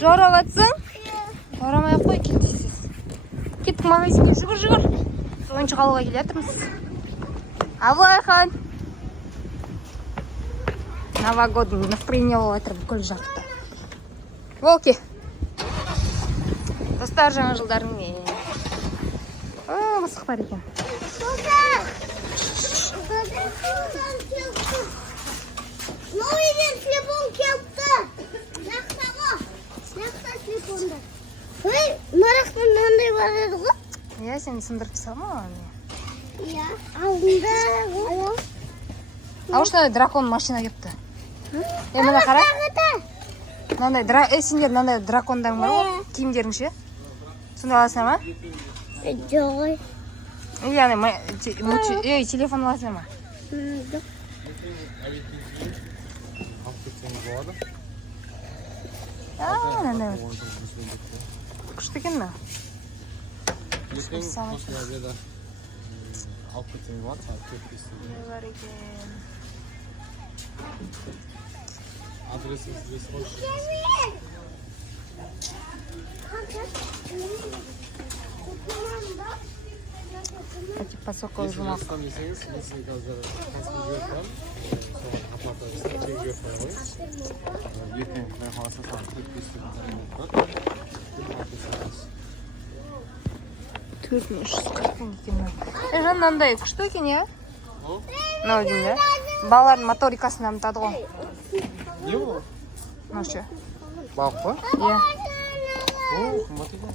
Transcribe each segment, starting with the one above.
Жараватсың? Жарамай-ақ қой, кетесіз. Кеттік магазинге, жүгір. Ойыншық алуға келе жатырмыз. Абылайхан. Новогодный настроение болып жатыр бүкіл жақта. Волки. Достар, жаңа жылдардың мен. Мысық бар екен. Новый телефон келді. Жақса телефонды. Ой, нарақтан мынандай бар еді ғой. Иә, сен сындырып салма. Иә, алдында. Аушынада дракон машина кепті. Мына қара. Сендер мынандай дракондарың бар ғой, киімдерің ше? Сонда аласың ма? Жоқ. Телефон аласың ма? Жоқ. Мынандай күшті екен ме? Алып кетсең болады, сағат 4-5 бар екен. Адресіңіз қойшы. Посоковый жумақ. Растам десеңіз, мен сізге қазір кәсіпке жіберіп тұрам. Соған оплата чек жіберіп қойыңыз. Ертең құдай қаласа сағат 4-5 $4340 екен. Мынандай күшті екен, иә? Мынау деймін, балалардың моторикасын дамытады ғой. Не ол? Мынау ше. Балық па? Иә. Қымбат екен.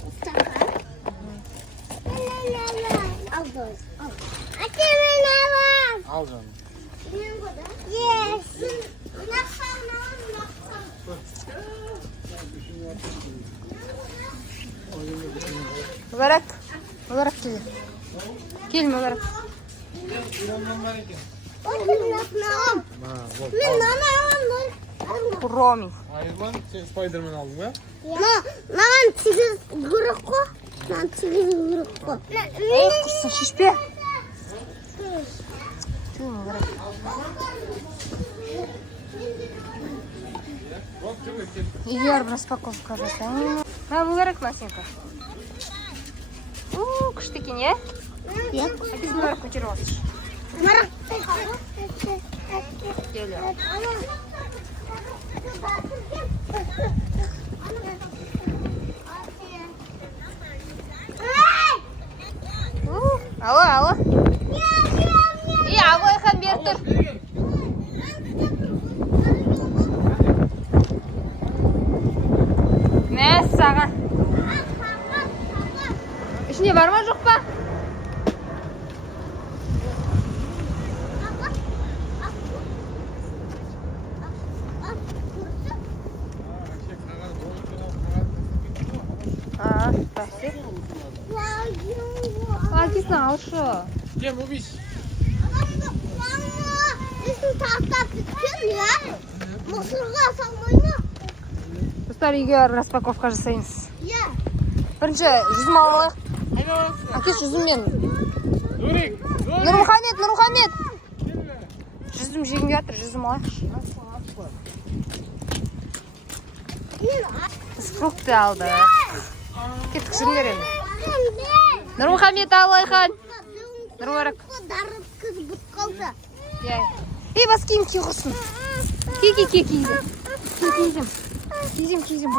Ал жаным. Мүбәрәк келе. Кел, Мүбәрәк. Роми. Айырман, сен спайдермен алдың ба? Маған 8 күрік қой. Маған 8 күрік қой. Құрсын, шешпе. Кел, Мүбәрәк. Егер бір распаковка жасаң. Мүбәрәк Масенька. Күшті екен, е? Иә. Әкесі Мүбәрәк көтеріп алсыш. Келі. Алло. Абылайхан бері тұр. Мәс саған. Ішінде бар ма, жоқ па? Бәсе. Әкесін алшы. Кем, убейш? Үстін тақтап түскен, иә? Мұсырға салмайма. Достар, үйге распаковка жасаймыз. Иә. Бірінші жүзім алайық. Әкес жүзіммен. Нұрмұхамед. Жүзім жегінге жатыр, жүзім алайық. Біз фрукты алдық. Кеттік жүріңдер енді. Нұрмұхамед, Абылайхан. Нұрмарак. Дарып кіз бұт қалса. Бас киім ки құрсын. Киізім. Киізім.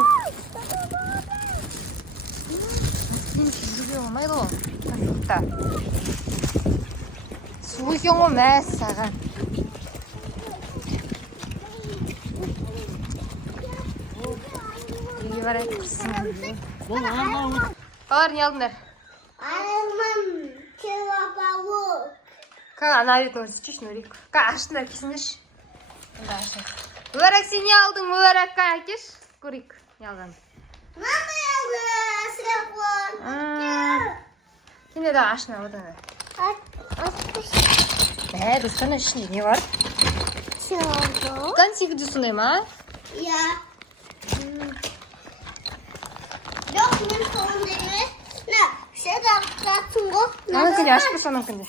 Киім жүге олмайды ғой. Қасықта. Су екен ғой мәс саған. Үйге барайық құрсын. Балар не алдыңдар? Айырман келапауы. Ана бетін өрсетші, Нұрик. Аштыңдар кесіңдерші. Мүбәрәк, сен не алдың? Мүбәрәкқа әкеш. Көрейік, не алған. Мама алды, телефон. Кенде да ашына, одан. Достан ішінде не бар? Телефон. Консигді сондай ма? Иә. Жоқ, мен сондай ме? Сен аққатсың ғой. Аныкінде, ашып берші аныкінде.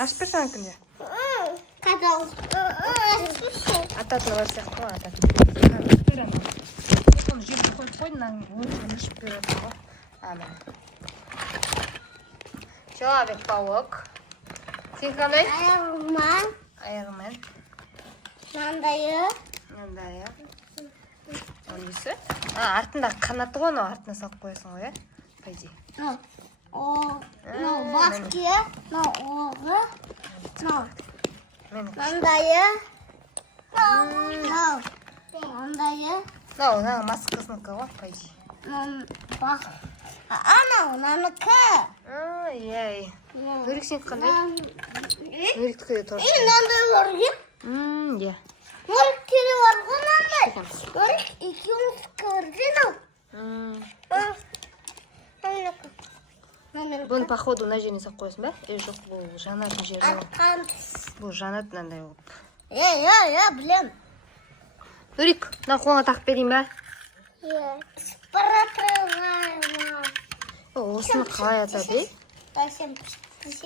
Ашып берші аныкінде. Қатал. Ататын бар сияқты ғой, ататын. Телефонды жерге қойып қой. ғой, мынаның өзін ішіп беріп отыр ғой. Міне. Человек-паук. Сен қандай? Аяғымен. Мынандайы. Мынандайы. Несі? Артында қанаты ғой, артына салып қоясың ғой, по идее. Баски, оғы. Мынандайы. Мынандайы. Мына маскасынікі ғой, по идее. Мынанікі. Ей. Өрік сен қандай? Өріктікі де тұршы. Мынандай өрген. Иә. Өріктері бар ғой мынандай. Өрік екеуміздікі өрген ау. Бұны, походу, мына жеріне салып қоясың ба? Жоқ, бұл жанатын жері ғой. Бұл жанат мынандай болып. Білем. Өрік, мына қолыңа тақып берейін ба? Осыны қалай атады, ей?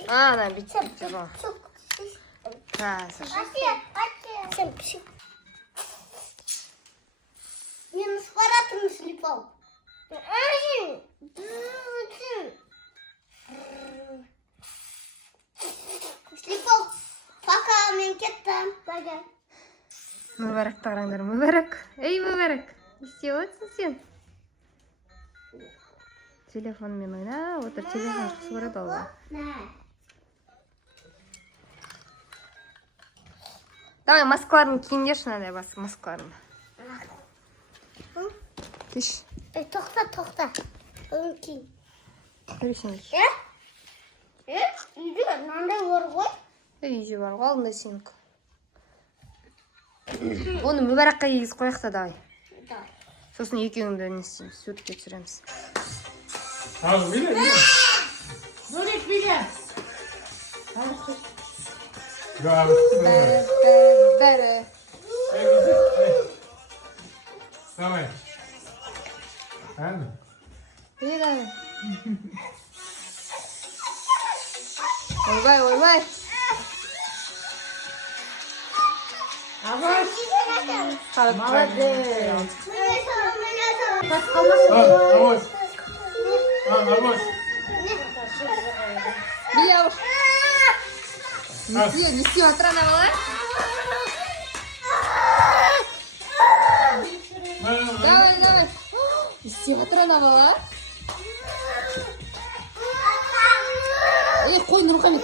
Ана, бүйтіп ғой. Мен спаратым слепал. Слепал. Пока, мен кеттім. Мүбәрәк тағыраңдар, мүбәрәк. Ей, мүбәрәк. Не істеп отырсың сен? Телефонмен ойнап отыр, телефон шықсы барады алға. Давай, маскаларын киіндерші, мынандай маскаларын. Тиш. Тоқта. Өңкей. Көресің. Үйде мынандай бар ғой. Үйде бар ғой, алдында сенікі. Оны мүбәрәкқа егіз қояқта, давай. Сосын екеуіңді не істейміз, суретке түсіреміз. Бәрі. Давай. Әні. Давай. Ойбай. Молодец. Авось. Авось. Біляу. Неси, отрана бала. Давай. Неси, отрана бала. Қой, Нұрмұхамед.